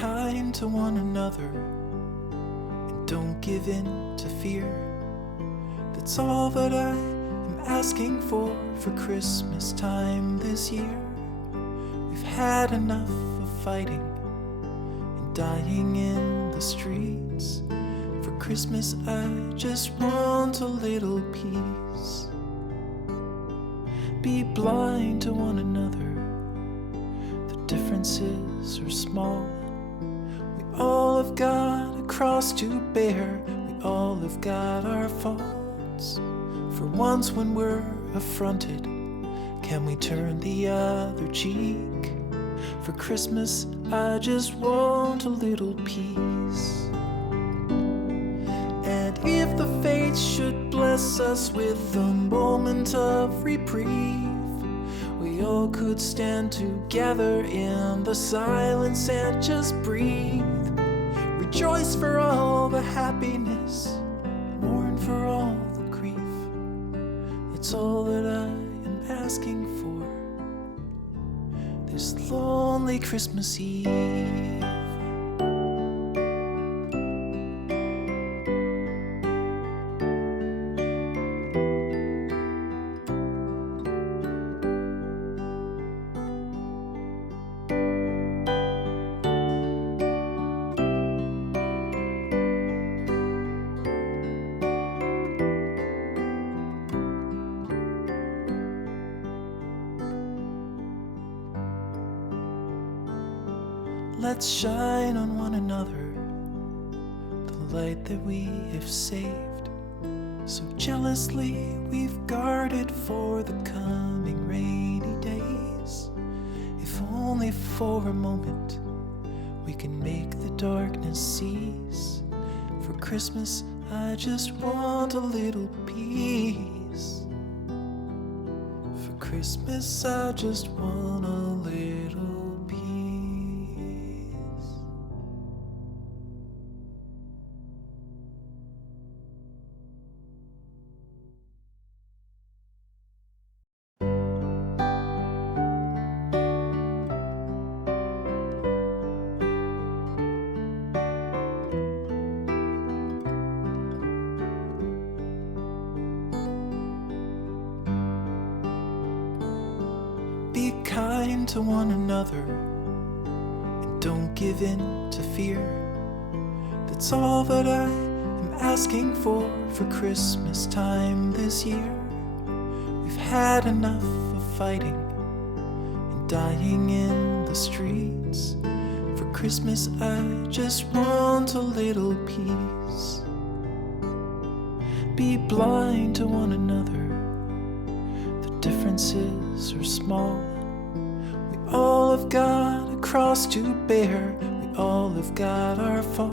kind to one another and don't give in to fear. That's all that I am asking for Christmas time this year. We've had enough of fighting and dying in the streets. For Christmas I just want a little peace. Be blind to one another, the differences are small. We all have got a cross to bear, we all have got our faults. For once when we're affronted, can we turn the other cheek? For Christmas I just want a little peace. And if the fates should bless us with a moment of reprieve, we all could stand together in the silence and just breathe. Rejoice for all the happiness, mourn for all the grief. It's all that I am asking for this lonely Christmas Eve. Let's shine on one another the light that we have saved. So jealously we've guarded for the coming rainy days. If only for a moment we can make the darkness cease. For Christmas I just want a little peace. For Christmas I just want a little peace. Be kind to one another and don't give in to fear. That's all that I am asking for Christmas time this year. We've had enough of fighting and dying in the streets. For Christmas I just want a little peace. Be blind to one another, the differences are small. We all have got a cross to bear, we all have got our faults.